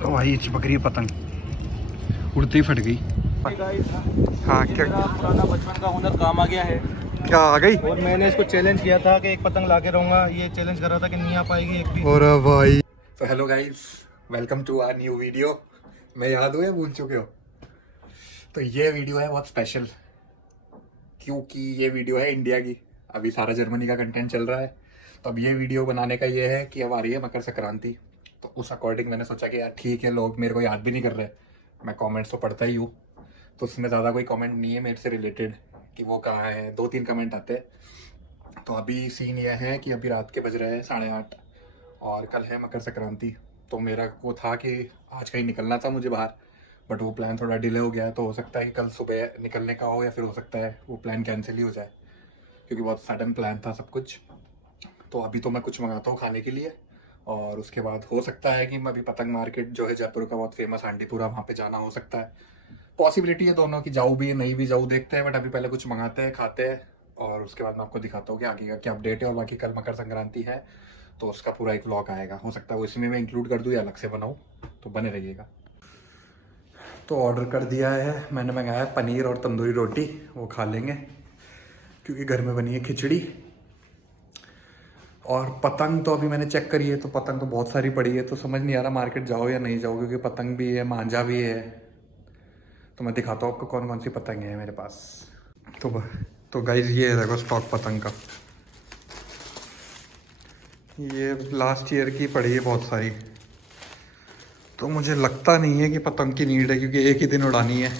तो भाई चिपक रही है पतंग, उड़ते ही फट गई। हाँ क्या पुराना बचपन का हुनर काम आ गया है। क्या आ गई? और मैंने इसको चैलेंज किया था कि एक पतंग ला के रहूंगा, ये चैलेंज कर रहा था कि नहीं आ पाएगी एक भी। और भाई तो hello guys, welcome to our new video. मैं याद हूँ या भूल चुके हो? तो ये वीडियो है बहुत स्पेशल, क्योंकि ये वीडियो है इंडिया की। अभी सारा जर्मनी का कंटेंट चल रहा है, तो अब ये वीडियो बनाने का ये है कि अब आ रही है मकर संक्रांति। तो उस अकॉर्डिंग मैंने सोचा कि यार ठीक है, लोग मेरे को याद भी नहीं कर रहे, मैं कमेंट्स तो पढ़ता ही हूँ, तो उसमें ज़्यादा कोई कमेंट नहीं है मेरे से रिलेटेड कि वो कहाँ है। 2-3 कमेंट आते हैं। तो अभी सीन ये है कि अभी रात के बज रहे हैं 8:30 और कल है मकर संक्रांति। तो मेरा वो था कि आज कहीं निकलना था मुझे बाहर, बट वो प्लान थोड़ा डिले हो गया है। तो हो सकता है कि कल सुबह निकलने का हो, या फिर हो सकता है वो प्लान कैंसिल ही हो जाए, क्योंकि बहुत सडन प्लान था सब कुछ। तो अभी तो मैं कुछ मंगाता हूँ खाने के लिए, और उसके बाद हो सकता है कि मैं अभी पतंग मार्केट जो है जयपुर का बहुत फेमस हांडीपुरा, वहाँ पे जाना हो सकता है। पॉसिबिलिटी है दोनों की, जाऊँ भी नहीं भी जाऊँ, देखते हैं। बट अभी पहले कुछ मंगाते हैं, खाते हैं, और उसके बाद मैं आपको दिखाता हूँ कि आगे का क्या अपडेट है। और बाकी कल मकर संक्रांति है, तो उसका पूरा एक व्लॉग आएगा। हो सकता है वो इसमें मैं इंक्लूड कर दूँ या अलग से बनाऊँ, तो बने रहिएगा। तो ऑर्डर कर दिया है मैंने, मंगाया है पनीर और तंदूरी रोटी, वो खा लेंगे क्योंकि घर में बनी है खिचड़ी। और पतंग तो अभी मैंने चेक करी है, तो पतंग तो बहुत सारी पड़ी है, तो समझ नहीं आ रहा मार्केट जाओ या नहीं जाओ, क्योंकि पतंग भी है, मांझा भी है। तो मैं दिखाता हूँ आपको कौन कौन सी पतंग है मेरे पास। तो तो गाइज ये देखो स्टॉक पतंग का, ये लास्ट ईयर की पड़ी है बहुत सारी। तो मुझे लगता नहीं है कि पतंग की नीड है, क्योंकि एक ही दिन उड़ानी है,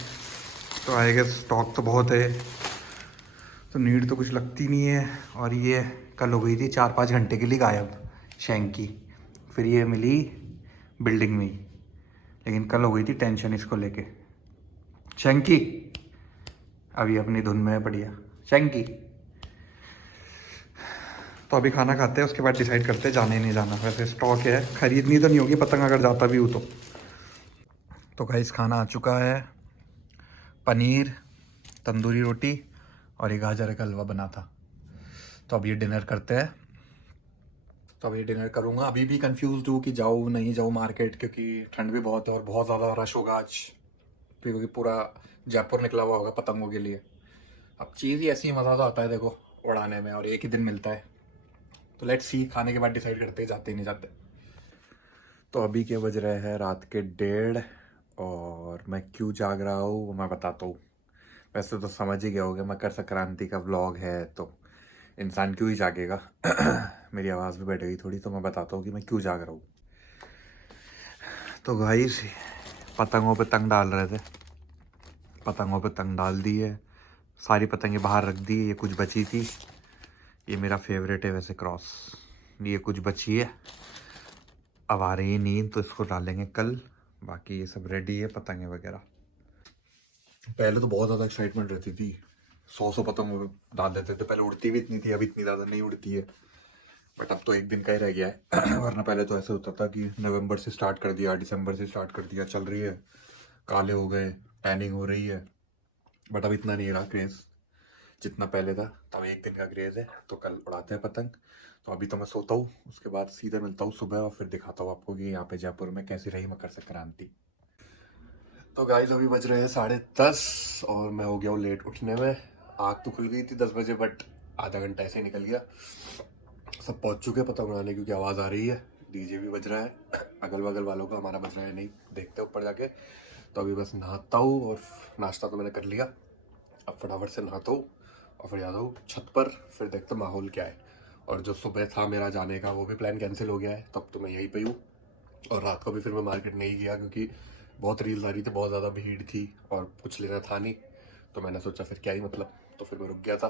तो आएगा स्टॉक तो बहुत है, तो नीड तो कुछ लगती नहीं है। और ये कल हो गई थी 4-5 घंटे के लिए गायब शैंक की, फिर ये मिली बिल्डिंग में ही, लेकिन कल हो गई थी टेंशन इसको लेके। शैंकी अभी अपनी धुन में है बढ़िया। शैंकी तो अभी खाना खाते हैं, उसके बाद डिसाइड करते हैं जाने नहीं जाना। वैसे स्टॉक है, खरीदनी तो नहीं होगी पतंग अगर जाता भी हूँ तो गाइस खाना आ चुका है, पनीर, तंदूरी रोटी और एक गाजर का हलवा बना था। तो अब ये डिनर करते हैं। तो अब ये डिनर करूँगा। अभी भी कंफ्यूज हूँ कि जाऊँ नहीं जाऊँ मार्केट, क्योंकि ठंड भी बहुत है और बहुत ज़्यादा रश होगा आज, क्योंकि पूरा जयपुर निकला हुआ होगा पतंगों के लिए। अब चीज़ ही ऐसी, मज़ा तो आता है देखो उड़ाने में, और एक ही दिन मिलता है। तो लेट्स सी, खाने के बाद डिसाइड करते हैं जाते नहीं जाते। तो अभी के बज रहे हैं रात के 1:30, और मैं क्यों जाग रहा हूँ वो मैं बताता हूँ। वैसे तो समझ ही गया होगा, मकर संक्रांति का व्लॉग है तो इंसान क्यों ही जागेगा। मेरी आवाज़ भी बैठ गई थोड़ी, तो मैं बताता हूँ कि मैं क्यों जाग रहा हूँ। तो गाइस पतंगों पे तंग डाल रहे थे, पतंगों पे तंग डाल दी है, सारी पतंगें बाहर रख दी। ये कुछ बची थी, ये मेरा फेवरेट है वैसे क्रॉस, ये कुछ बची है। अब आ रही है नींद, तो इसको डालेंगे कल। बाकी ये सब रेडी है पतंगे वगैरह। पहले तो बहुत ज़्यादा एक्साइटमेंट रहती थी, 100 पतंग डाल देते थे पहले, उड़ती भी इतनी थी, अब इतनी ज़्यादा नहीं उड़ती है। बट अब तो एक दिन का ही रह गया है। वरना पहले तो ऐसे होता था कि नवंबर से स्टार्ट कर दिया, दिसंबर से स्टार्ट कर दिया, चल रही है, काले हो गए, टैनिंग हो रही है। बट अब इतना नहीं रहा क्रेज़ जितना पहले था। तब एक दिन का क्रेज़ है, तो कल उड़ाते हैं पतंग। तो अभी तो मैं सोता हूँ, उसके बाद सीधे मिलता हूँ सुबह, और फिर दिखाता हूँ आपको कि यहाँ पे जयपुर में कैसी रही मकर संक्रांति। तो गाइस अभी बज रहे हैं 10:30, और मैं हो गया हूँ लेट उठने में। आँख तो खुल गई थी 10 बजे, बट आधा घंटा ऐसे ही निकल गया। सब पहुँच चुके हैं पतंग उड़ाने, क्योंकि आवाज़ आ रही है, डीजे भी बज रहा है। अगल बगल वालों का, हमारा बज रहा है नहीं, देखते ऊपर जाके। तो अभी बस नहाता हूँ, और नाश्ता तो मैंने कर लिया, अब फटाफट से नहाता हूँ और फिर जाता हूँ छत पर, फिर देखते माहौल क्या है। और जो सुबह था मेरा जाने का, वो भी प्लान कैंसिल हो गया है, तब तो मैं यहीं पे हूँ। और रात को भी फिर मैं मार्केट नहीं गया, क्योंकि बहुत रील्स आ रही थी, बहुत ज़्यादा भीड़ थी और कुछ लेना था नहीं। तो मैंने सोचा फिर क्या ही मतलब, तो फिर मैं रुक गया था।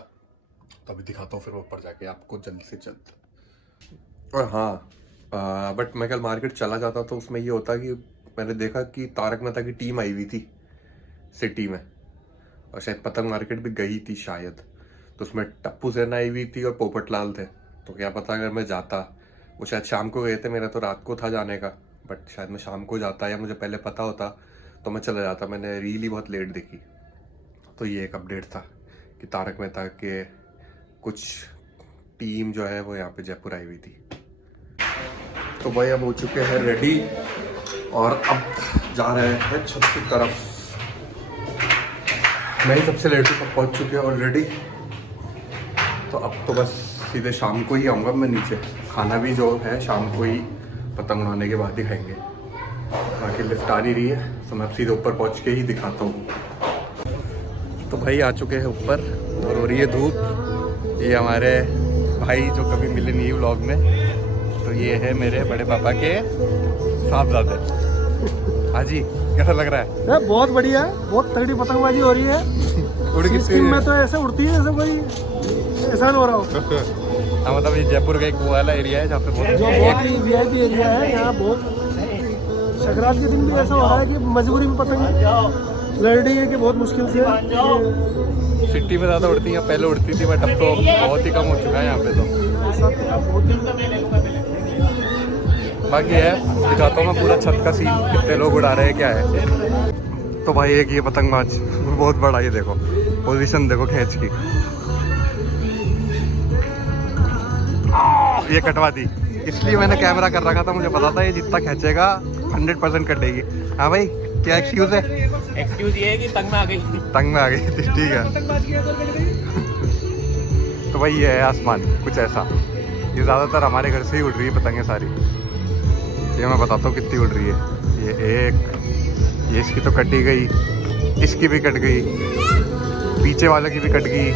तो अभी दिखाता हूँ फिर मैं ऊपर जाके आपको जल्द से जल्द। और हाँ, बट मैं कल मार्केट चला जाता तो उसमें ये होता कि मैंने देखा कि तारक मेहता की टीम आई हुई थी सिटी में, और शायद पतंग मार्केट भी गई थी शायद। तो उसमें टप्पू सेना आई हुई थी और पोपटलाल थे। तो क्या पता अगर मैं जाता, वो शायद शाम को गए थे, मेरा तो रात को था जाने का, बट शायद मैं शाम को जाता, या मुझे पहले पता होता तो मैं चला जाता। मैंने रील ही बहुत लेट देखी। तो ये एक अपडेट था कि तारक मेहता के कुछ टीम जो है वो यहाँ पे जयपुर आई हुई थी। तो भाई अब हो चुके हैं रेडी, और अब जा रहे हैं छत की तरफ। मैं ही सबसे लेट हूँ, सब पहुँच चुके हैं ऑलरेडी। तो अब तो बस सीधे शाम को ही आऊँगा मैं नीचे। खाना भी जो है शाम को ही पतंग उड़ाने के बाद ही खाएंगे। बाकी लिफ्ट आ नहीं रही है तो मैं अब सीधे ऊपर पहुँच के ही दिखाता हूँ। तो भाई आ चुके हैं ऊपर और हो रही है धूप। ये हमारे भाई जो कभी मिले नहीं व्लॉग में, तो ये है मेरे बड़े पापा के साहबजादे। हाँ जी, कैसा लग रहा है? बहुत बढ़िया, बहुत तगड़ी पतंगबाजी हो रही है। उड़ कितनी सिक्किम में तो ऐसे उड़ती है जैसे कोई एहसान हो रहा हो। हाँ, मतलब ये जयपुर का एक वो वाला एरिया है जहाँ पे बहुत ही VIP एरिया है। यहाँ बहुत संक्रांत के दिन भी ऐसा हो रहा है कि मजबूरी में पतंग लड़ रही है कि बहुत मुश्किल से। सिटी में ज़्यादा उड़ती हैं, पहले उड़ती थी बट अब तो बहुत ही कम हो चुका है यहाँ पे। तो बाकी है, दिखाता हूँ मैं पूरा छत का सीन, कितने लोग उड़ा रहे हैं क्या है। तो भाई एक ये पतंगबाज बहुत बड़ा, ये देखो पोजीशन देखो खींच की, ये कटवा दी। इसलिए मैंने कैमरा कर रखा था, मुझे पता था ये जितना खींचेगा 100% कटेगी। हाँ भाई, क्या एक्सक्यूज है? एक्सक्यूज ये है कि तंग में आ गई। तंग में आ गई, ठीक है। तो भाई ये है आसमान कुछ ऐसा। ये ज़्यादातर हमारे घर से ही उड़ रही है पतंगें सारी। ये मैं बताता हूँ कितनी उड़ रही है। ये एक, ये इसकी तो कटी गई, इसकी भी कट गई, पीछे वाले की भी कट गई,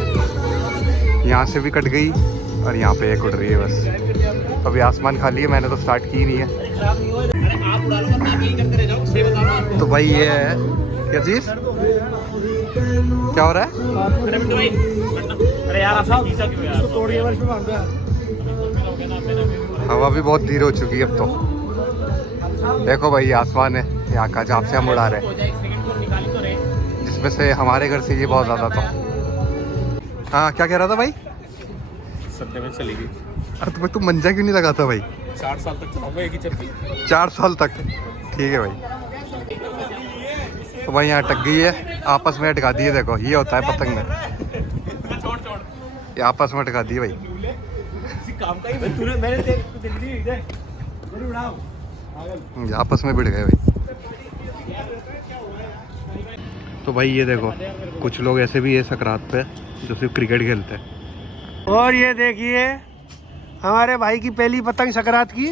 यहाँ से भी कट गई और यहाँ पे एक उड़ रही है बस। अभी आसमान खाली है, मैंने तो स्टार्ट की ही नहीं है। तो भाई ये है क्या चीज़, क्या हो रहा है? अरे यार हवा भी बहुत धीरे हो चुकी है अब तो। देखो भाई आसमान है यहाँ का जहाँ से हम उड़ा रहे हैं, जिसमें से हमारे घर से ये बहुत ज़्यादा था। हाँ, क्या कह रहा था भाई? सत्य में चली गई। अरे तो भाई तू मंजा क्यों नहीं लगाता भाई? 4 साल तक चलाऊंगा एक ही चप्पी। 4 साल तक, ठीक है भाई। तो भाई यहाँ अटक गई है, आपस में अटका दी है। देखो ये होता है पतंग में, ये आपस में अटका दी है भाई। काम का ही तूने मैंने ये आपस में भिड़ गए भाई। तो भाई ये देखो कुछ लोग ऐसे भी है सकरात पे जो सिर्फ क्रिकेट खेलते हैं। और ये देखिए हमारे भाई की पहली पतंग सकरात की,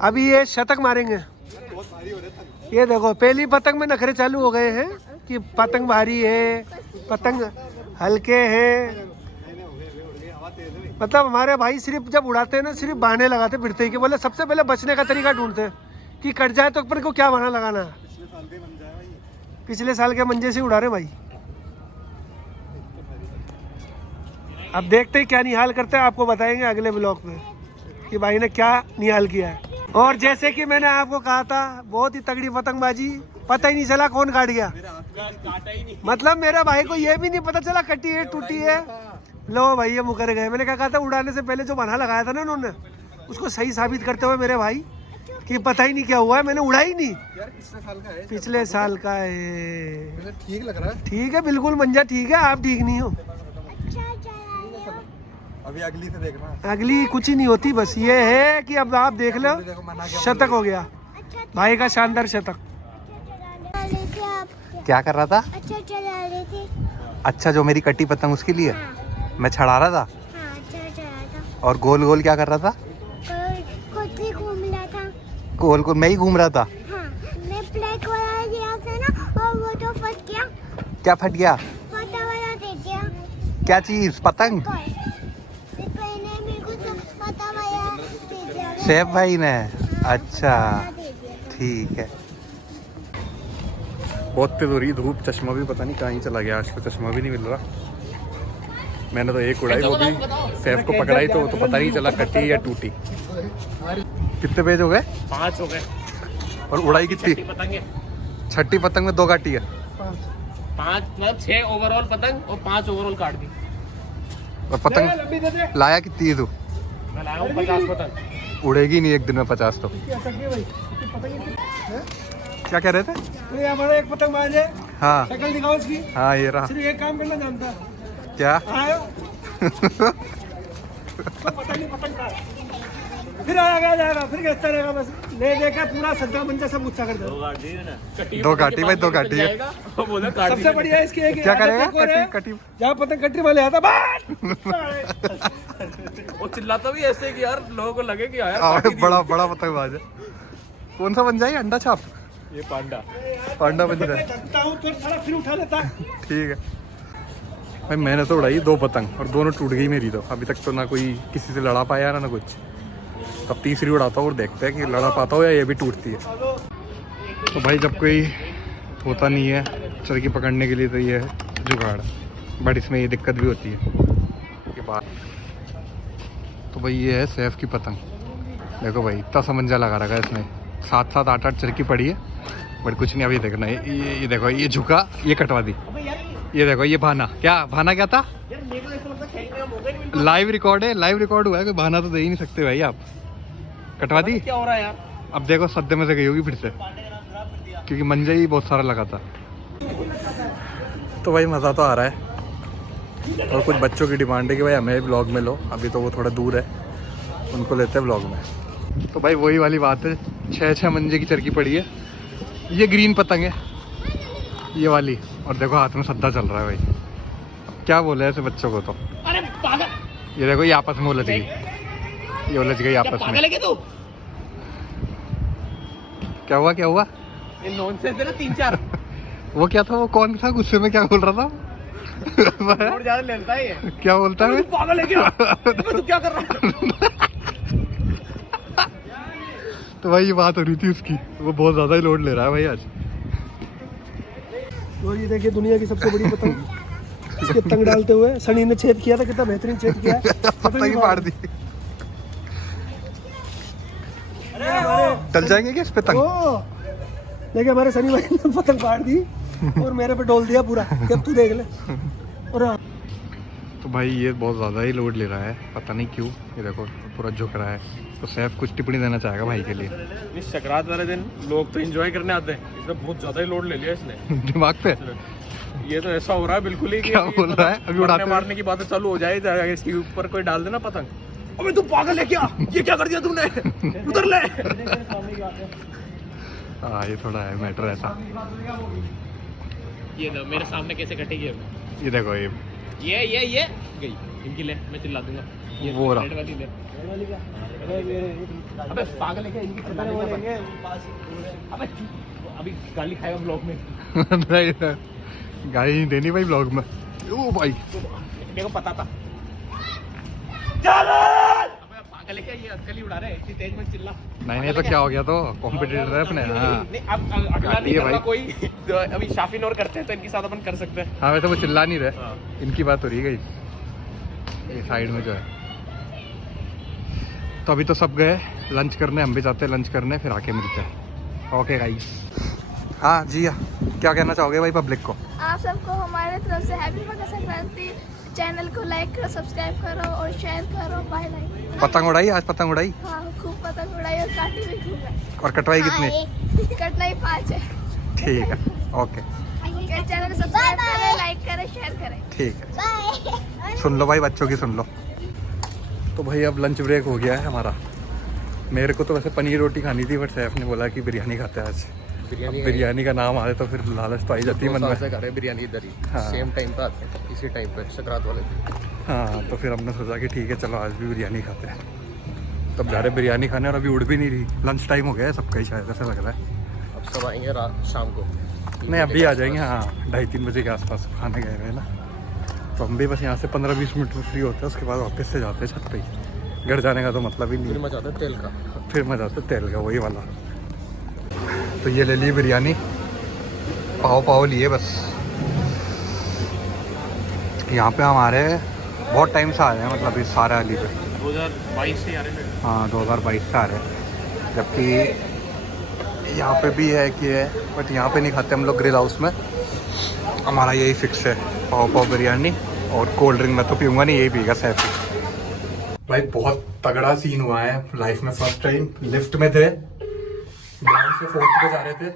अभी ये शतक मारेंगे। ये देखो पहली पतंग में नखरे चालू हो गए हैं कि पतंग भारी है, पतंग हल्के हैं। मतलब हमारे भाई सिर्फ जब उड़ाते हैं ना, सिर्फ बहाने लगाते फिरते ही कि बोले सबसे पहले बचने का तरीका ढूंढते हैं कि कट जाए तो ऊपर को क्या बहाना लगाना है। पिछले साल के मंजे से उड़ा रहे भाई। अब देखते ही क्या निहाल करते हैं, आपको बताएंगे अगले ब्लॉग में कि भाई ने क्या निहाल किया है। और जैसे कि मैंने आपको कहा था, बहुत ही तगड़ी पतंगबाजी, पता ही नहीं चला कौन काट गया। मतलब मेरे भाई को ये भी नहीं पता चला कटी है टूटी है। लो भाई ये मुकर गए। मैंने क्या कहा था, उड़ाने से पहले जो बहाना लगाया था ना उन्होंने, उसको सही साबित करते हुए मेरे भाई कि पता ही नहीं क्या हुआ है, मैंने उड़ा ही नहीं। यार पिछले साल का है। ठीक लग रहा है। ठीक है, बिल्कुल मंजा ठीक है, आप ठीक नहीं हो। अभी अगली से देखना, अगली कुछ ही नहीं होती, बस ये है कि अब आप देख लो शतक हो गया भाई का, शानदार शतक। क्या कर रहा था? अच्छा चला रहे थे। अच्छा, जो मेरी कटी पतंग उसके लिए मैं छड़ा रहा था। हाँ, अच्छा चला था। और गोल गोल क्या कर रहा था? खुद ही घूम रहा था। गोल गोल मैं ही घूम रहा था। हाँ, मैं ब्लैक वाला लिया था ना, और वो तो फट गया। क्या फट गया? फटा वाला दे दिया। क्या चीज? पतंग? शेफ भाई ने? अच्छा ठीक है। बहुत तेज हो रही धूप, चश्मा भी पता नहीं कहाँ ही चला गया, आज तो चश्मा भी नहीं मिल रहा। मैंने तो एक उड़ाई, वो भी शेफ को पकड़ाई तो पता नहीं चला कटी या टूटी। कितने पेज हो गए? 5 हो गए। और उड़ाई कितनी? छठी पतंग में 2 काटी है। 5 मतलब 6 ओवरऑल पतंग और 5 ओवरऑल काट दी। और पतंग लाया कितनी है तू? मैं लाया हूँ 50 पतंग। उड़ेगी नहीं एक दिन में 50 तो। क्या कह रहे थे? ये हमारा एक पतंगबाज है। हाँ शक्ल दिखाओ उसकी। हाँ, ये रहा। सिर्फ एक काम करना जानता है। क्या? आयो। तो पता नहीं पतंग का है। फिर आएगा जाएगा, फिर कहता रहेगा बस ले देकर पूरा सद्दा मंजा सब गुस्सा कर दो। दो घाटी भाई, दो घाटी है। सबसे बढ़िया इसकी एक क्या करेगा? एक और है, कटी जहाँ पतंग कटरी वाले आता वो चिल्लाता भी ऐसे कि यार लोगों को लगे कि यार बड़ा बड़ा पतंगबाज है। कौन सा बन जाए? अंडा छाप? ये पांडा पांडा बन रहा है। थकता हूँ तो सारा फिर उठा लेता। ठीक है भाई, मैंने तो उड़ाई 2 पतंग और दोनों टूट गई मेरी। तो अभी तक तो ना कोई किसी से लड़ा पाया ना कुछ। तब तीसरी उड़ाता हूँ और देखते हैं कि लड़ा पाता हो या ये भी टूटती है। तो भाई जब कोई होता नहीं है चरखी पकड़ने के लिए तो ये है जुगाड़, बट इसमें ये दिक्कत भी होती है के बाद। तो भाई ये है सैफ की पतंग। देखो भाई इतना समंजा लगा रखा है इसमें, 7-7 8-8 चरखी पड़ी है, बट कुछ नहीं। अभी देखना ये देखो, ये झुका, ये कटवा दी। ये देखो ये भाना क्या था? लाइव रिकॉर्ड है, लाइव रिकॉर्ड हुआ है, कोई बहाना तो दे ही नहीं सकते भाई आप। कटवा दी? क्या हो रहा है यार? अब देखो सद्दे में से गई होगी फिर से, क्योंकि मंजा ही बहुत सारा लगा था। तो भाई मज़ा तो आ रहा है। और कुछ बच्चों की डिमांड है कि भाई हमें ब्लॉग में लो। अभी तो वो थोड़ा दूर है, उनको लेते हैं ब्लॉग में। तो भाई वही वाली बात है, 6-6 मंजे की चरखी पड़ी है। ये ग्रीन पतंग है ये वाली, और देखो हाथ में सद्दा चल रहा है भाई। क्या बोले ऐसे बच्चों को? तो अरे पागल, ये देखो ये आपस में उलझ गई, ये उलझ गई आपस में। पागल है क्या तू? क्या हुआ? ये नॉनसेंस है ना 3-4। वो क्या था? वो कौन था गुस्से में? क्या बोल रहा था? और ज्यादा लेता है ये। क्या बोलता है? पागल है क्या? तू क्या कर रहा है? तो भाई ये बात हो रही थी उसकी, वो बहुत ज्यादा ही लोड ले रहा है भाई आज। और ये देखिए दुनिया की सबसे बड़ी पतंग, इसके तंग डालते हुए सनी ने छेद किया था, कितना बेहतरीन छेद किया है। पतंग ही फाड़ दी। चल जाएंगे क्या इस पे तंग? देखिए हमारे सनी भाई ने पतंग फाड़ दी और मेरे पे डोल दिया पूरा, अब तू देख ले। और तो भाई ये बहुत ज़्यादा ही लोड ले रहा है, पता नहीं क्यों। ये देखो पूरा झुक रहा है। तो सैफ कुछ टिप्पणी देना चाहेगा भाई के लिए? इस संक्रांत वाले दिन लोग तो एंजॉय करने आते हैं, इसमें बहुत ज्यादा ही लोड ले लिया इसने दिमाग पे। ये तो ऐसा हो रहा है बिल्कुल ही कि क्या बोल रहा है? अभी उड़ाते मारने की बातें चालू हो जाए, इसके ऊपर कोई डाल देना पतंग। अबे तू पागल है क्या? ये क्या कर दिया तूने? उधर ले। हाँ ये थोड़ा है मैटर ऐसा। ये दो मेरे सामने कैसे कटेगी? ये देखो ये गई इनकी ले, मैं चिल्ला दूंगा। ये वो रहा। रेड वाली ले। अबे पागल है क्या? इनकी चिल्ला देंगे। अबे अभी गाली खाएगा ब्लॉग में। नहीं गाड़ी नहीं देनी भाई ब्लॉग में। ओ भाई मेरे को पता था। अबे पागल है क्या? ये अक्कल ही उड़ा रहे हैं, इतनी तेज में चिल्ला। नहीं तो क्या हो गया? तो कॉम्पिटिटर है अपने। हाँ नहीं अब अगला नहीं है करना भाई। कोई। तो अभी शाफिन और करते हैं तो इनके साथ अपन कर सकते हैं। हाँ वैसे वो चिल्ला नहीं रहे, हाँ। इनकी बात हो रही है ये साइड में जो है। तो अभी तो सब गए लंच करने, हम भी जाते हैं लंच करने, फिर आके मिलते हैं। Okay guys. हाँ जी क्या कहना चाहोगे भाई पब्लिक को? आप सबको हमारे तरफ से हैप्पी मकर संक्रांति। चैनल को लाइक करो, सब्सक्राइब करो और शेयर करो। Bye bye. पतंग उड़ाई आज? पतंग उड़ाई? हाँ खूब पतंग उड़ाई और काटी भी खूब है। और कटवाई कितनी? कटना ही 5 है। ठीक है ओके चैनल को सब्सक्राइब करें, लाइक करें, शेयर करें। ठीक है। सुन लो भाई बच्चों की सुन लो। तो भाई अब लंच ब्रेक हो गया है हमारा। मेरे को तो वैसे पनीर रोटी खानी थी, बट सैफ ने बोला कि बिरयानी खाते हैं आज। बिरयानी का नाम आए तो फिर लालच तो आई जाती है मन में। बिरयानी इधर ही हाँ। सेम टाइम पे आते हैं, इसी टाइम पे संक्रांत वाले दिन। हाँ तो फिर हमने सोचा कि ठीक है चलो आज भी बिरयानी खाते हैं। तब जा रहे बिरयानी खाने और अभी उड़ भी नहीं रही। लंच टाइम हो गया है सबका ही शायद, ऐसा लग रहा है। अब सब आएंगे रात शाम को। नहीं अभी आ जाएंगे। हाँ 2:30-3 बजे के आसपास खाने गए हुए हैं ना। तो हम भी बस यहाँ से 15-20 मिनट में फ्री होते हैं, उसके बाद वापस से जाते हैं छत पे ही। घर जाने का तो मतलब ही नहीं। फिर मजा आता है तेल का। फिर मजा आता है तेल का, वही वाला। तो ये ले ली बिरयानी, पाव लिए बस। यहाँ पे हमारे बहुत टाइम से आ रहे हैं, मतलब इस सारे अली पे 2022 से आ रहे हैं। हाँ 2022 से आ रहे हैं। जबकि यहाँ पे भी है कि है, बट यहाँ पे नहीं खाते हम लोग ग्रिल हाउस में। हमारा यही फिक्स है, पाव बिरयानी और कोल्ड ड्रिंक। मैं तो पीऊँगा नहीं, यही पीएगा सैफ। भाई बहुत तगड़ा सीन हुआ है लाइफ में। फर्स्ट टाइम लिफ्ट में थे, ग्राउंड से 4th पे जा रहे थे,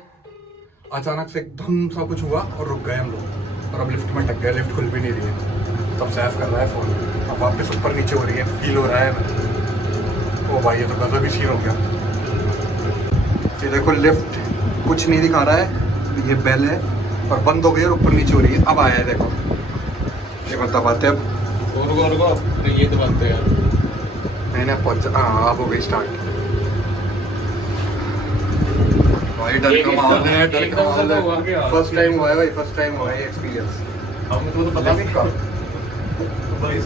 अचानक से एकदम सा कुछ हुआ और रुक गए हम लोग। और अब लिफ्ट में टक गए, लिफ्ट खुल भी नहीं रही है। तब सैफ कर रहा है फ़ोन, अब वापस ऊपर नीचे हो रही है, फील हो रहा है। ओ भाई ये तो गजब ही सीन हो गया। ये देखो लिफ्ट कुछ नहीं दिखा रहा है, ये बेल है और बंद हो गई और ऊपर नीचे हो रही है। अब आया है देखो, ये मतलब बातें अब तो ये तो बनते हैं। मैंने पहुंचा, हाँ अब हो गई स्टार्ट। भाई डर का माहौल है, डर का माहौल है। फर्स्ट टाइम हुआ है भाई, फर्स्ट टाइम हुआ है एक्सपीरियंस। हमको तो पता नहीं था।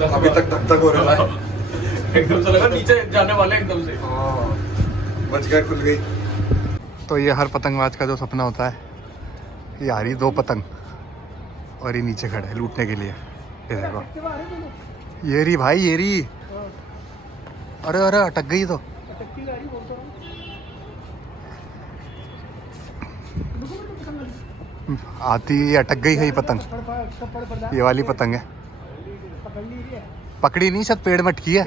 अभी तक धक धक हो रहा है। एकदम से लगा नीचे जाने वाले एकदम से। बच गया, खुल गई। तो ये हर पतंगबाज का जो सपना होता है, ये आ रही 2 पतंग और ये नीचे खड़े हैं लूटने के लिए। ये देखो, ये रही भाई, ये रही। अरे अरे अटक गई तो। आती अटक गई है ये पतंग। ये वाली पतंग है, पकड़ी नहीं, शायद पेड़ में अटकी है।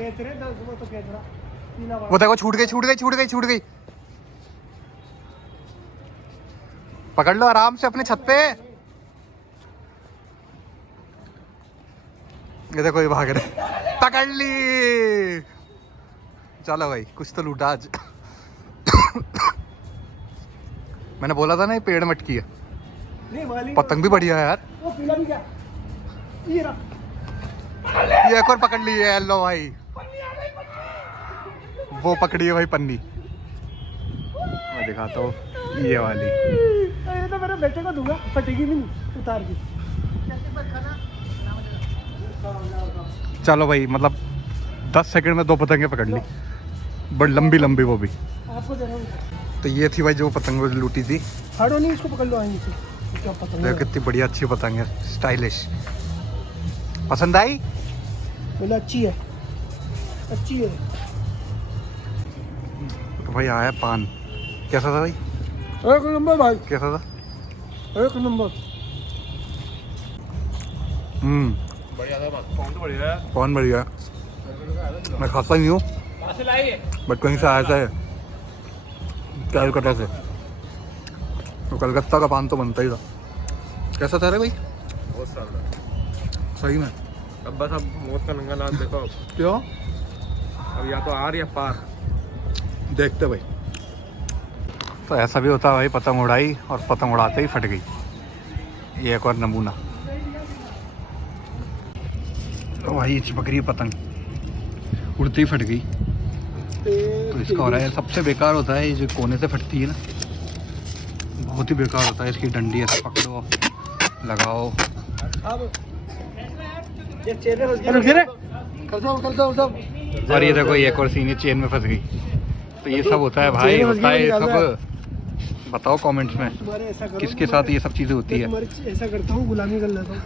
वो देखो छूट गई, छूट गई, छूट गई, छूट गई। पकड़ लो आराम से अपने छत पे। ये देखो ये भाग रहे, पकड़ ली। चलो भाई कुछ तो लूटा आज। मैंने बोला था ना ये पेड़ में अटकी है। पतंग भी बढ़िया है यार। ये एक और पकड़ ली है। लो भाई, वो पकड़ी है भाई पन्नी। मैं दिखाता हूँ ये वाली। ये तो मेरे बेटे को दूंगा, फटेगी भी नहीं उतार के। चलो भाई, मतलब 10 सेकंड में 2 पतंगे पकड़ ली, बड़ी लंबी लंबी वो भी। आपको दे रहा हूं। तो ये थी भाई जो पतंग लूटी थी। फाड़ो नहीं, इसको पकड़ लो आगे से। क्या पतंग देखो कितनी बढ़िया अच्छी पतंग है, स्टाइलिश। पसंद आई? बोला अच्छी है, अच्छी है। तो भाई आया पान, कैसा था भाई? एक नंबर भाई, कैसा था? एक नंबर। बढ़िया था, कौन तो बढ़िया है। पान बढ़िया है, मैं खाता नहीं हूँ बट कहीं से आया था कलकत्ता से, तो कलकत्ता का पान तो बनता ही था। कैसा था रे भाई? बहुत शानदार सही में। अब बस अब मौत का नंगा नाच देखो। क्यों? अब या तो आर या पार देखते भाई। तो ऐसा भी होता है भाई, पतंग उड़ाई और पतंग उड़ाते ही फट गई। ये एक और नमूना। तो भाई चिपक रही पतंग, उड़ते ही फट गई। तो इसका हो रहा है, सबसे बेकार होता है ये जो कोने से फटती है ना, बहुत ही बेकार होता है। इसकी डंडी ऐसे पकड़ो, लगाओ। और ये देखो ये एक और सीन चेन में फंस गई। तो ये सब होता है भाई, होता है ये सब। बताओ कमेंट्स में किसके साथ ये सब चीजें होती है। ऐसा करता हूँ, गुलामी कर लेता हूँ।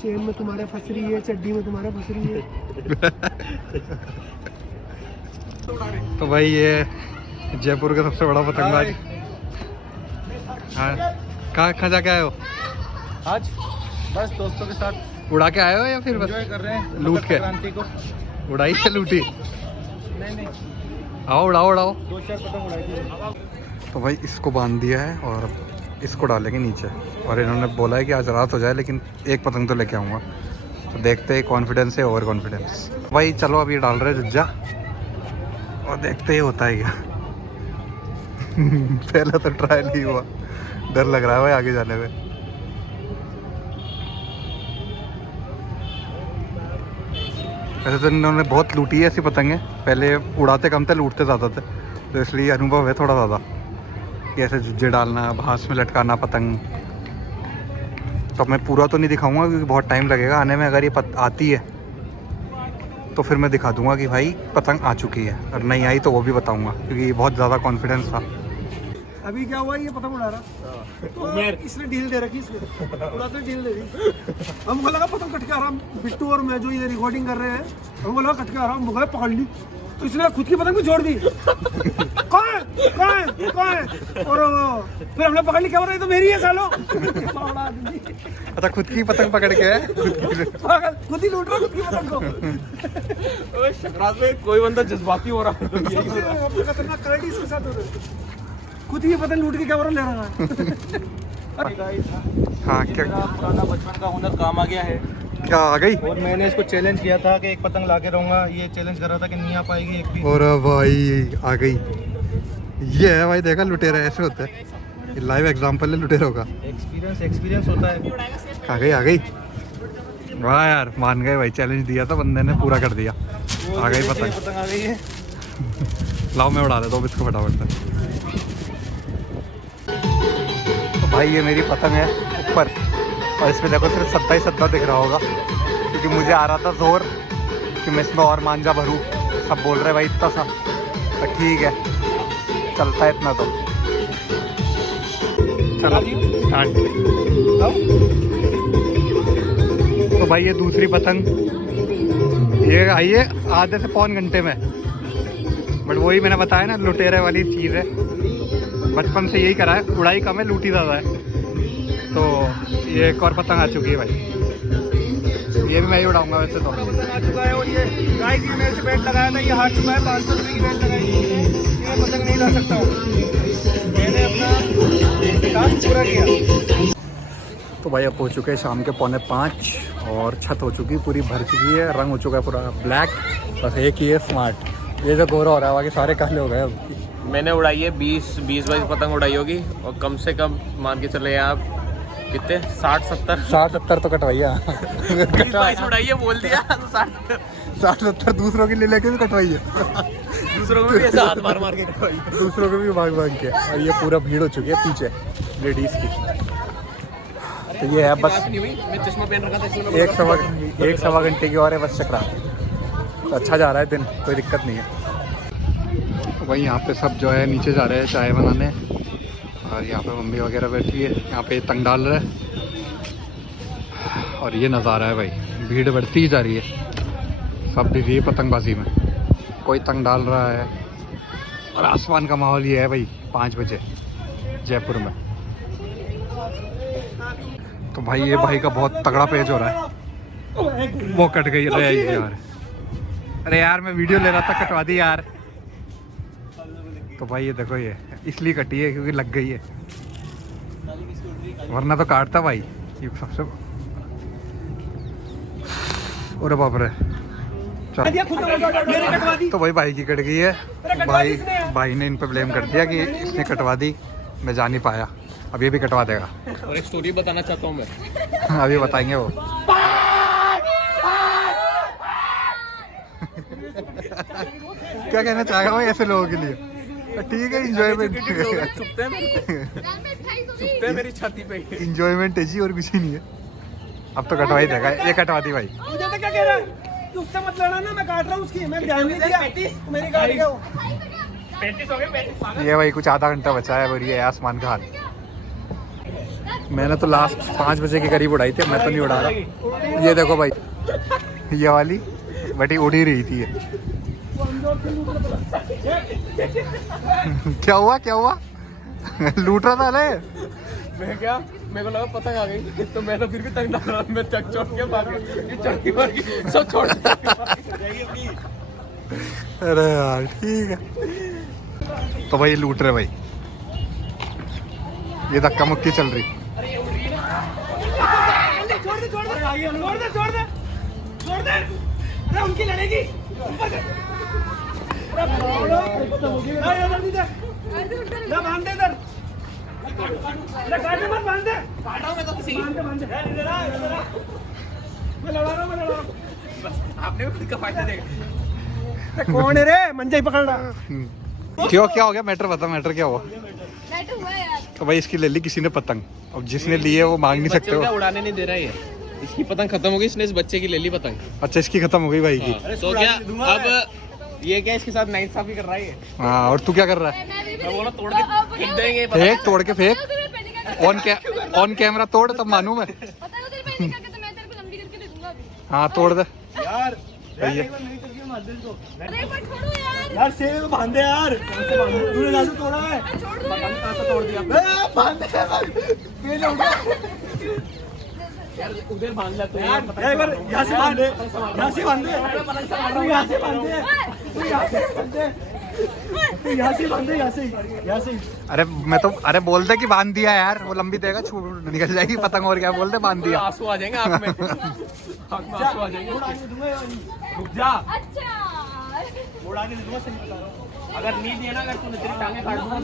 चेन में तुम्हारे फंस रही है, चड्डी में तुम्हारे फंस रही है। तो भाई ये जयपुर का सबसे बड़ा पतंगबाज। हाँ, कहाँ जाके आए हो आज? बस दोस्तों के साथ उड़ा के आए हो या फिर बस कर रहे हैं लूट के? क्रांति को उड़ाई के लूटी? नहीं आओ उड़ाओ उड़ाओ। 2-4 पतंग उड़ाई थी। तो भाई इसको बांध दिया है और इसको डालेंगे नीचे। और इन्होंने बोला है कि आज रात हो जाए लेकिन एक पतंग तो लेके आऊँगा। तो देखते हैं कॉन्फिडेंस है ओवर कॉन्फिडेंस। भाई चलो अभी डाल रहे जुज्जा और देखते ही होता है क्या। पहले तो ट्रायल ही हुआ, डर लग रहा है भाई आगे जाने में। वैसे तो इन्होंने बहुत लूटी है ऐसी पतंगें, पहले उड़ाते कम थे लूटते ज़्यादा थे, तो इसलिए अनुभव है थोड़ा ज़्यादा कि ऐसे जुज्जे डालना, भांस में लटकाना पतंग। तो मैं पूरा तो नहीं दिखाऊंगा क्योंकि बहुत टाइम लगेगा आने में। अगर ये आती है तो फिर मैं दिखा दूंगा कि भाई पतंग आ चुकी है, और नहीं आई तो वो भी बताऊंगा क्योंकि बहुत ज़्यादा कॉन्फिडेंस था। अभी क्या हुआ, ये पतंग उड़ा रहा तो इसने ढील दे रखी, इसने उड़ाते ढील दे दी। हमको लगा पतंग कट के आ रहा, बिट्टू और मैं जो ये रिकॉर्डिंग कर रहे हैं, हमको लगा कट के आ रहा, हम गए पकड़ ली, तो इसने खुद की पतंग भी छोड़ दी। कहाँ है? और फिर हमने पकड़ ली, क्या बोल रही तो मेरी है सालो। अच्छा खुद की पतंग पकड़ के खुद ही लूट रहा खुद की पतंग को। शकरात में कोई बंदा जज्बाती हो रहा है तो यही हो रहा है। खतरनाक क्रेडिट इसके साथ हो रहा है। खुद ही पतंग लूट के कैमरा ले रहा है। हाँ क्या मेरा पुराना बचपन का हुनर काम आ गया है। क्या आ गई? और मैंने इसको चैलेंज किया था कि एक पतंग ला के रहूँगा, ये चैलेंज कर रहा था कि नहीं आ पाएगी एक भी। और भाई आ गई। ये है भाई, देखा लुटेरा ऐसे होता है, ये लाइव एग्जांपल है लुटेरों का। एक्सपीरियंस होता है। आ गई आ गई। वाह यार, मान गए भाई, चैलेंज दिया था बंदे ने, पूरा कर दिया। आ गई पतंग आ गई है। लाओ मैं उड़ा देता हूँ इसको फटाफट से। तो भाई ये मेरी पतंग है ऊपर, और इसमें देखो सिर्फ 27 दिख रहा होगा, क्योंकि मुझे आ रहा था जोर कि मैं इसमें और मांझा भरूँ। सब बोल रहे भाई इतना सा, तो ठीक है चलता है इतना तो। चलो स्टार्ट। तो भाई ये दूसरी पतंग, ये आई है आधे से पौन घंटे में, बट वही मैंने बताया ना, लुटेरे वाली चीज़ है। बचपन से यही करा है, उड़ाई कम है लूटी ज़्यादा है। तो ये एक और पतंग आ चुकी है भाई, ये भी मैं ही उड़ाऊंगा वैसे तो। पतंग आ चुका है और ये गाय की मेरे से बेट लगाया था, ये हार चुका है। 500 रुपये की बेट लगाई थी, ये पतंग नहीं ला सकता हूँ। मैंने अपना टास्क पूरा किया। तो भाई अब हो चुके हैं शाम के 4:45 और छत हो चुकी पूरी भर चुकी है, रंग हो चुका है पूरा ब्लैक। बस एक ही है स्मार्ट, ये जो गोरा हो रहा है, बाकी सारे काले हो गए अब। मैंने उड़ाई है 20-22 पतंग उड़ाई होगी, और कम से कम मान के चले आप कितने 60-70 तो कटवाइया 20-22 उड़ाई है बोल दिया तो 60-70 दूसरों की ले लेके भी कटवाइए, दूसरों को भी ऐसे हाथ मार मार के कटवाई। दूसरों को भी भाग के। और ये पूरा भीड़ हो चुकी है पीछे लेडीज़ की। तो ये है बस मैं चश्मा पहन रखा था, एक सवा घंटे की और है बस चक्रा। तो अच्छा जा रहा है दिन, कोई दिक्कत नहीं है। तो भाई यहाँ पे सब जो है नीचे जा रहे हैं चाय बनाने, और यहाँ पे मम्मी वगैरह बैठी है, यहाँ पे तंग डाल रहे हैं। और ये नज़ारा है भाई, भीड़ बढ़ती ही जा रही है, सब बिजी है पतंगबाजी में, कोई तंग डाल रहा है। और आसमान का माहौल ये है भाई 5 बजे जयपुर में। तो भाई ये भाई का बहुत तगड़ा पेज हो रहा है, वो कट गई रहे यार। अरे यार मैं वीडियो ले रहा था, कटवा दी यार। तो भाई ये देखो, ये इसलिए कटी है क्योंकि लग गई है, वरना तो काटता भाई ये सबसे। अरे बाप रे, चल। तो भाई की कट गई है, भाई ने इन पे ब्लेम कर दिया कि इसने कटवा दी, मैं जा नहीं पाया। अब ये भी कटवा देगा। और एक स्टोरी बताना चाहता हूँ मैं, अभी बताएंगे वो। क्या कहना चाहेगा भाई ऐसे लोगों के लिए? ठीक है, इंजॉयमेंट चुपते मेरी छाती पे, इंजॉयमेंट है जी, और कुछ ही नहीं है। अब तो कटवा ही देगा, ये कटवा दी भाई। मुझे तो क्या कह रहा है, तू उससे मत लड़ा ना, मैं काट रहा हूँ उसकी, मैं ध्यान नहीं दिया, मेरी काट गया वो। 35 हो गए। ये भाई कुछ आधा घंटा बचा है और ये आसमान का हाल। मैंने तो लास्ट 5 बजे के करीब उड़ाई थी, मैं तो नहीं उड़ा रहा। ये देखो भाई, ये वाली बेटी उड़ ही रही थी ये। क्या हुआ लूट रहा था अरे। मैं क्या, मेरे को लगा पतंग आ गई, तो मैं तो फिर भी तंग डाल रहा, मैं चक चोट के भाग गई, चढ़ी मार के सब छोड़ दिया। अरे यार ठीक है। तो भाई लूट रहे भाई, ये धक्का मुक्की चल रही। छोड़ दे, अरे उनकी लड़ेगी। आपने भी खुद का फायदा देगा। कौन है रे, मंजा ही पकड़ रहा। क्यों, क्या हो गया? मैटर बता, मैटर क्या हुआ? बैठो हुआ यार। तो भाई इसकी ले ली किसी ने पतंग, अब जिसने ली है वो मांग नहीं सकते हो। उड़ाने नहीं दे रहा है, इसकी पतंग खत्म हो गई, इसने इस बच्चे की ले ली पतंग। अच्छा, इसकी खत्म हो गई भाई की। तो क्या अब ये क्या इसके साथ नाइंसाफी कर रहा है ये? हाँ, और तू क्या कर रहा है? मैं बोला तोड़ के फेंक देंगे। फेंक, तोड़ के फेंक, ऑन कैमरा तोड़, तब मानू मैं। पता है तेरे पहले क्या कहते, मैं तेरे को लंबी करके दे दूंगा अभी। हाँ तोड़ दे यार भैया। अरे पर छोड़ो यार। यार सेब बांधे यार, तूने जैसे तोड़ा है। छोड़ दो पतंग कहाँ से तोड़ दिया? यार उधर बांध ले तो यार, एक बार यहाँ से बांधे, यहाँ से बांधे, यहाँ से बांधे, यहाँ से बांधे। यहाँ से बांधे, यहाँ से अरे मैं तो अरे बोलते कि बांध दिया यार, वो लंबी देगा निकल जाएगी पतंग, और क्या बोलते बांध दिया। आंसू आ जाएंगे आंख में, आंख में आंसू आ जाएंगे। रुक जा, अच्छा उड़ा के दूंगा, सही बता रहा हूँ। अगर नींद नहीं है ना, अगर तूने तेरी टांगे काट दूंगा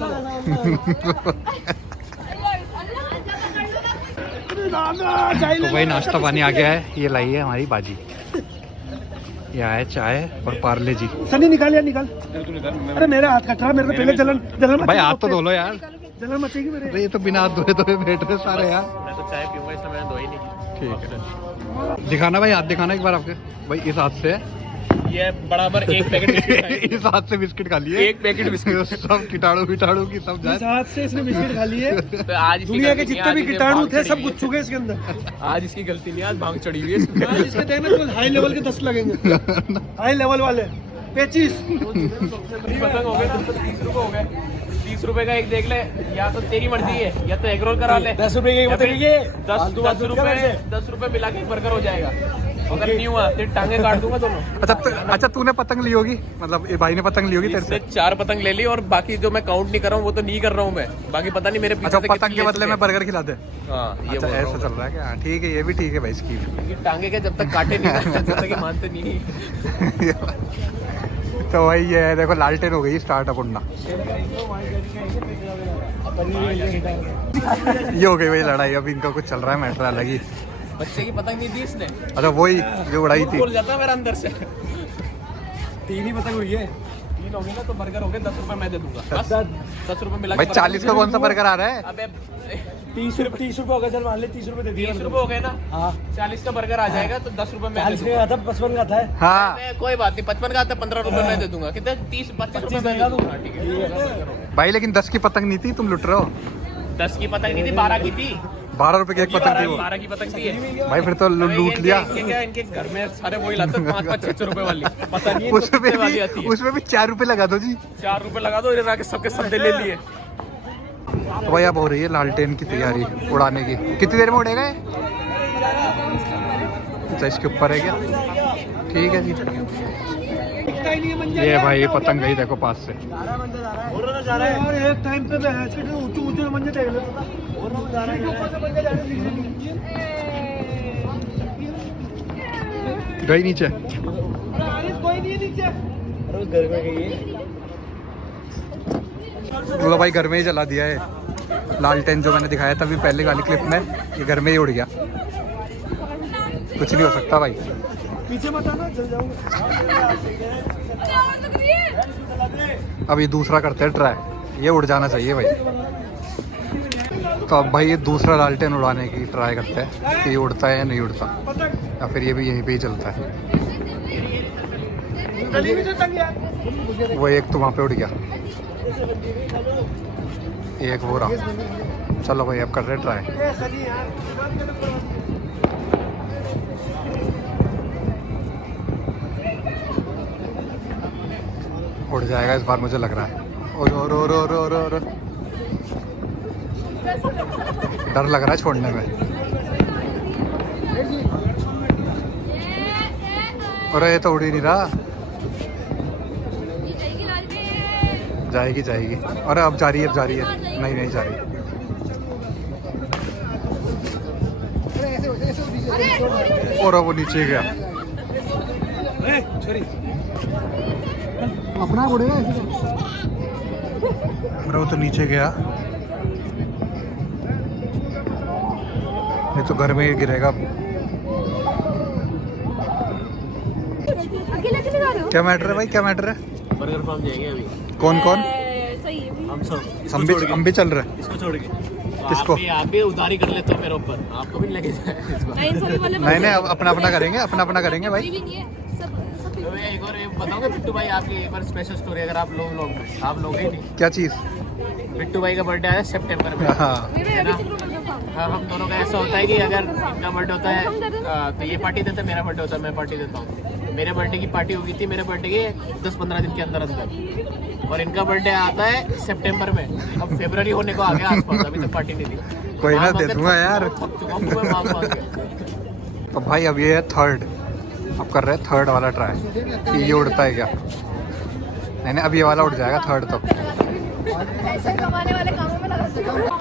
तो भाई नाश्ता पानी आ गया है, ये लाई है हमारी बाजी, ये है चाय और पार्ले जी। सनी निकाल यार, निकाल। अरे मेरे हाथ कट रहा, मेरे को पहले जलन जलन भाई हाथ तो धो लो यार, जलन मचेगी मेरे। अरे ये तो बिना हाथ धोए धोए बैठ रहे सारे यार। मैं तो चाय पीऊंगा, इसलिए मैंने धोई नहीं। ठीक है, दिखाना भाई, हाथ दिखाना एक बार आपके भाई। इस हाथ से ये बराबर एक पैकेट बिस्किट खाए। इस हाथ से बिस्किट खा लिए, एक पैकेट बिस्किट। सब कीटाणु कीटाणु की सब इस जाए। हाथ से इसने बिस्किट खा लिए। तो आज इसकी दुनिया के गलती नहीं, जितने आज भी इसे कीटाणु भांग थे चढ़ी सब हुई घुस चुके हैं इसके अंदर। है। आज इसकी गलती नहीं, आज भांग चढ़ी हुई है इसमें। आज इसके देखना तो हाई लेवल के 10 लगेंगे, हाई लेवल वाले 25। पतंग हो गए तो 30 रुपए हो गए। 30 रुपए का एक देख ले, या तो तेरी मर्जी है या तो एग रोल करा ले। 10 रुपए की पतंग ये 10 रुपए मिला के एक बर्गर हो जाएगा। अगर नहीं हुआ तो टांगे काट दूंगा दोनों। अच्छा तूने पतंग ली होगी, मतलब ये भाई ने पतंग ली होगी तेरे इसने से। 4 पतंग ले ली, और बाकी जो मैं काउंट नहीं कर रहा हूँ वो तो नहीं कर रहा हूँ मैं। बाकी पता नहीं मेरे पीछे अच्छा से पतंग कितनी के ले बदले चुके में बर्गर खिला दे। हैं। हाँ ये अच्छा बोल रहा ऐसा हूँ। चल रहा है क्या? ठीक है, ये भी ठीक है भाई इसकी। क्योंकि टांगे के जब तक काटे नहीं ना, जब तक ये मानते नहीं। तो भाई ये है, देखो लालटेन हो गई स्टार्टअप उड़ना। ये हो गई भाई लड़ाई, अब इनका कुछ चल रहा है मैटर अलग ही। बच्चे की पतंग नहीं दी इसने, अच्छा वही जो उड़ाई थी। बोल जाता है मेरा अंदर से। 3 ही पतंग हुई है। 3 हो गए ना तो बर्गर हो गए, 10 रुपए मैं दे दूंगा बस। 10 रुपए मिला भाई के 40 का कौन सा बर्गर आ रहा है? अबे 30 रुपए हो गए, चल मान ले 30 रुपए दे दिए। 30 रुपए हो गए ना, हाँ 40 का बर्गर आ जाएगा तो 10 रुपए मैं दे 40 दूंगा। का था, 55 का था। हाँ मैं कोई बात नहीं, 55 का आता है, 15 रुपए मैं दे दूंगा। कितने 30-25 रुपए मैं दे दूंगा। ठीक है, भाई लेकिन 10 की पतंग नहीं थी, तुम लुट रहे हो। 10 की पतंग नहीं थी, 12 की थी। 12 रुपए की एक पतंग थी वो। 12 की पतंग थी ये। भाई फिर तो लूट लिया। इनके क्या, इनके घर में सारे वही लाते हैं 5-5-6 रुपए वाली। पता नहीं उसमें भी 4 रुपए लगा दो जी। 4 रुपए लगा दो, इधर आके सबके सब दे ले लिए। तो भाई अब हो रही है लालटेन की तैयारी उड़ाने की। कितनी देर में उड़ेगा ये? अच्छा इसके ऊपर है क्या? ठीक है जी। ये भाई ये पतंग गई देखो पास से। और एक टाइम पे ऊंचे मंजे देख लो। गई नीचे। कोई नहीं नीचे। घर में गई है। बोलो भाई घर में ही जला दिया है लालटेन, जो मैंने दिखाया था अभी पहले वाली क्लिप में। ये घर में ही उड़ गया, कुछ नहीं हो सकता भाई। पीछे मत आना, चल जाऊंगा। अब ये दूसरा करते हैं ट्राई, ये उड़ जाना चाहिए भाई। तो अब भाई ये दूसरा लालटेन उड़ाने की ट्राई करते हैं कि ये उड़ता है या नहीं उड़ता, या फिर ये भी यहीं पे ही चलता है। वो एक तो वहाँ पे उड़ गया, एक वो रहा। चलो भाई अब कर रहे ट्राई। उड़ जाएगा इस बार मुझे लग रहा है। और डर लग रहा है छोड़ने में। अरे ये तो उड़ ही नहीं रहा। जाएगी जाएगी। अरे अब जा रही है, अब जा रही है। नहीं जा रही। और अब वो नीचे गया। अपना उड़ेगा। अरे वो तो नीचे गया। ये तो घर में ही गिरेगा। क्या मैटर है भाई, क्या मैटर है? बर्गर फार्म जाएंगे अभी। कौन हम सब हम भी चल रहे हैं। इसको छोड़ के। किसको? आप भी उधारी कर लेते हो मेरे ऊपर, आपको भी लगे जाए इस बार। नहीं अपना अपना करेंगे, अपना अपना करेंगे भाई। तो भैया एक और ये बताओगे बिट्टू भाई, आपकी एक बार स्पेशल स्टोरी अगर आप लोग आप लोग ही नहीं। क्या चीज़? बिट्टू भाई का बर्थडे आया सितंबर में, हाँ है ना? हाँ, हम दोनों का ऐसा होता है कि अगर इनका बर्थडे होता है तो ये पार्टी देता है, मेरा बर्थडे होता है मैं पार्टी देता हूँ। मेरे बर्थडे की पार्टी हुई थी मेरे बर्थडे के 10-15 दिन के अंदर अंदर, और इनका बर्थडे आता है सितंबर में। अब फरवरी होने को आ गया आसपास, अभी तक पार्टी नहीं दी। कोई ना दे दूंगा यार। थक चुका हूँ मैं मांग मांग के। तो भाई अब ये है थर्ड, अब कर रहे हैं थर्ड वाला ट्राई कि ये उड़ता है क्या। नहीं नहीं, अब ये वाला उठ जाएगा थर्ड तो। पैसे कमाने वाले कामों में लगा चुका हूँ।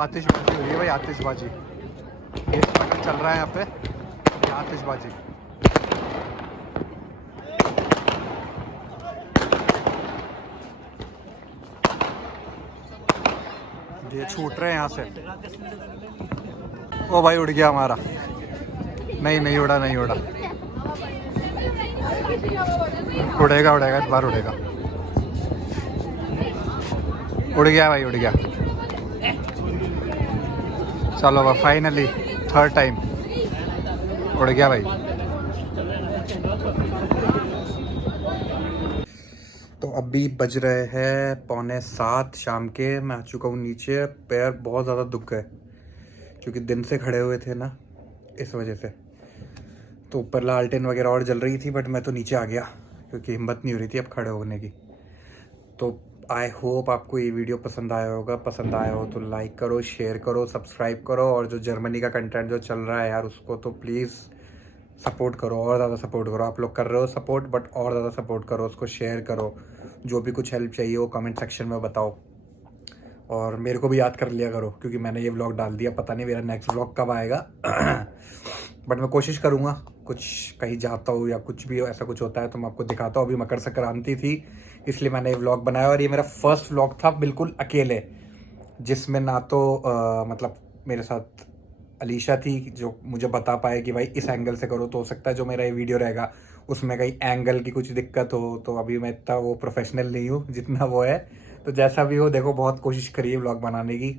आतिशबाजी हो रही है भाई, आतिशबाजी। ये स्ट्रगल चल रहा है यहाँ पे, ये आतिशबाजी। ये छूट रहे हैं यहाँ से। ओ भाई उड़ गया हमारा। नहीं नहीं उड़ा, नहीं उड़ा। उड़ेगा उड़ेगा, इस बार उड़ेगा। उड़ गया भाई, उड़ गया। चलो भाई फाइनली थर्ड टाइम उड़ गया भाई। तो अभी बज रहे हैं 6:45 शाम के। मैं आ चुका हूँ नीचे। पैर बहुत ज़्यादा दुख गए क्योंकि दिन से खड़े हुए थे ना, इस वजह से। तो ऊपर लालटेन वगैरह और जल रही थी, बट मैं तो नीचे आ गया क्योंकि हिम्मत नहीं हो रही थी अब खड़े होने की। तो आई होप आपको ये वीडियो पसंद आया होगा। पसंद आया हो तो लाइक करो, शेयर करो, सब्सक्राइब करो। और जो जर्मनी का कंटेंट जो चल रहा है यार, उसको तो प्लीज़ सपोर्ट करो, और ज़्यादा सपोर्ट करो। आप लोग कर रहे हो सपोर्ट, बट और ज़्यादा सपोर्ट करो, उसको शेयर करो। जो भी कुछ हेल्प चाहिए वो कमेंट सेक्शन में बताओ। और मेरे को भी याद कर लिया करो क्योंकि मैंने ये व्लॉग डाल दिया। पता नहीं मेरा नेक्स्ट व्लॉग कब आएगा बट मैं कोशिश करूँगा। कुछ कहीं जाता हूँ या कुछ भी ऐसा कुछ होता है तो मैं आपको दिखाता हूँ। अभी मकर संक्रांति थी इसलिए मैंने ये व्लॉग बनाया, और ये मेरा फर्स्ट व्लॉग था बिल्कुल अकेले, जिसमें ना तो मतलब मेरे साथ अलीशा थी जो मुझे बता पाए कि भाई इस एंगल से करो। तो हो सकता है जो मेरा ये वीडियो रहेगा उसमें कहीं एंगल की कुछ दिक्कत हो। तो अभी मैं इतना वो प्रोफेशनल नहीं हूँ जितना वो है। तो जैसा भी हो देखो, बहुत कोशिश करिए व्लॉग बनाने की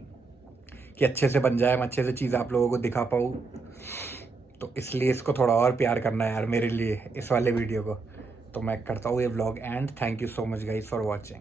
कि अच्छे से बन जाए, मैं अच्छे से चीज़ आप लोगों को दिखा पाऊँ। तो इसलिए इसको थोड़ा और प्यार करना है यार मेरे लिए, इस वाले वीडियो को। तो मैं करता हूँ ये vlog and thank you so much guys for watching.